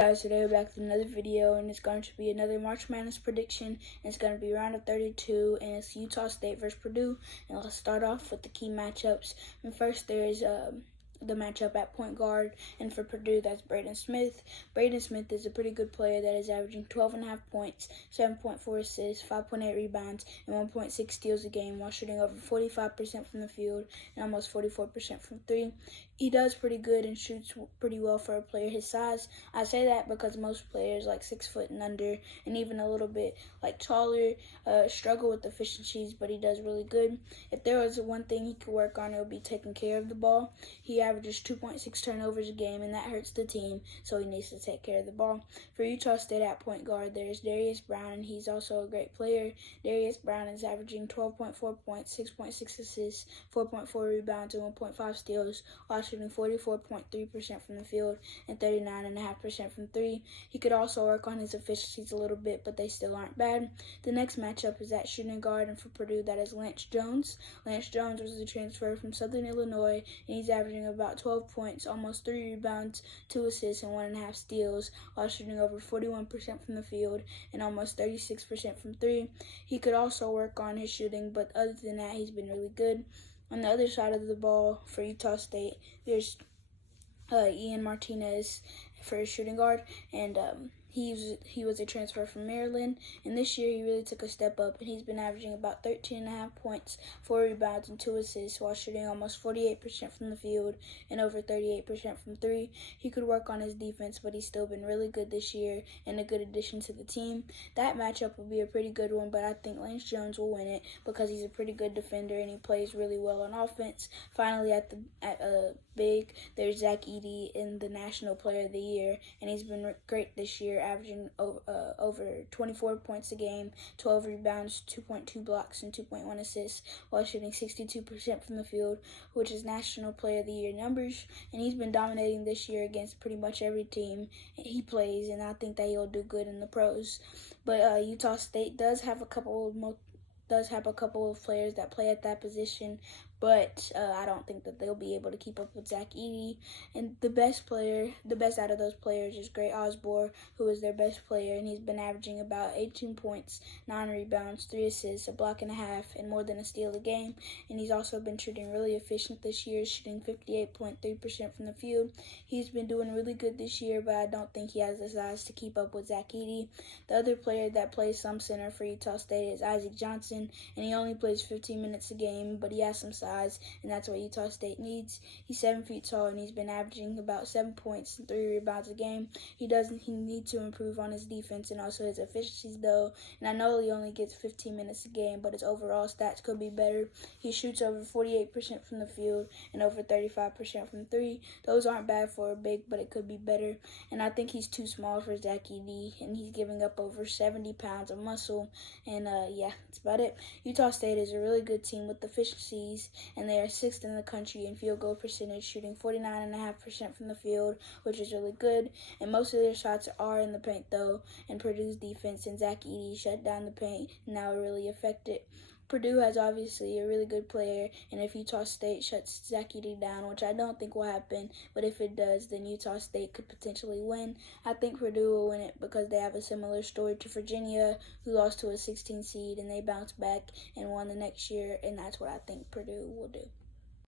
Guys, today we're back with another video, and it's going to be another March Madness prediction, and it's going to be round of 32, and it's Utah State versus Purdue. And let's start off with the key matchups. And first, there's the matchup at point guard, and for Purdue, that's Braden Smith. Braden Smith is a pretty good player that is averaging 12.5 points, 7.4 assists, 5.8 rebounds, and 1.6 steals a game while shooting over 45% from the field and almost 44% from three. He does pretty good and shoots pretty well for a player his size. I say that because most players like 6 foot and under, and even a little bit like taller, struggle with efficiencies, but he does really good. If there was one thing he could work on, it would be taking care of the ball. He averages 2.6 turnovers a game, and that hurts the team, so he needs to take care of the ball. For Utah State at point guard, there's Darius Brown, and he's also a great player. Darius Brown is averaging 12.4 points, 6.6 assists, 4.4 rebounds, and 1.5 steals, while shooting 44.3% from the field and 39.5% from three. He could also work on his efficiencies a little bit, but they still aren't bad. The next matchup is at shooting guard, and for Purdue, that is Lance Jones. Lance Jones was a transfer from Southern Illinois, and he's averaging about 12 points, almost 3 rebounds, 2 assists, and 1.5 steals, while shooting over 41% from the field and almost 36% from three. He could also work on his shooting, but other than that, he's been really good. On the other side of the ball for Utah State, there's Ian Martinez for shooting guard, and he was a transfer from Maryland, and this year he really took a step up, and he's been averaging about 13.5 points, 4 rebounds, and 2 assists, while shooting almost 48% from the field and over 38% from three. He could work on his defense, but he's still been really good this year and a good addition to the team. That matchup will be a pretty good one, but I think Lance Jones will win it because he's a pretty good defender and he plays really well on offense. Finally, at big, there's Zach Edey in the National Player of the Year, and he's been great this year, averaging over 24 points a game, 12 rebounds, 2.2 blocks, and 2.1 assists, while shooting 62% from the field, which is National Player of the Year numbers. And he's been dominating this year against pretty much every team he plays, and I think that he'll do good in the pros. But Utah State does have a couple of players that play at that position, but I don't think that they'll be able to keep up with Zach Edey. And the best out of those players is Great Osborne, who is their best player, and he's been averaging about 18 points, 9 rebounds, 3 assists, a block and a half, and more than a steal a game. And he's also been shooting really efficient this year, shooting 58.3% from the field. He's been doing really good this year, but I don't think he has the size to keep up with Zach Edey. The other player that plays some center for Utah State is Isaac Johnson, and he only plays 15 minutes a game, but he has some size, and that's what Utah State needs. He's 7 feet tall, and he's been averaging about 7 points and 3 rebounds a game. He needs to improve on his defense and also his efficiencies, though. And I know he only gets 15 minutes a game, but his overall stats could be better. He shoots over 48% from the field and over 35% from three. Those aren't bad for a big, but it could be better. And I think he's too small for Zach Edey, and he's giving up over 70 pounds of muscle. And yeah, that's about it. Utah State is a really good team with efficiencies, and they are 6th in the country in field goal percentage, shooting 49.5% from the field, which is really good. And most of their shots are in the paint, though, and Purdue's defense and Zach Edey shut down the paint, and now it really affected. Purdue has obviously a really good player, and if Utah State shuts Zach Edey down, which I don't think will happen, but if it does, then Utah State could potentially win. I think Purdue will win it because they have a similar story to Virginia, who lost to a 16 seed, and they bounced back and won the next year, and that's what I think Purdue will do.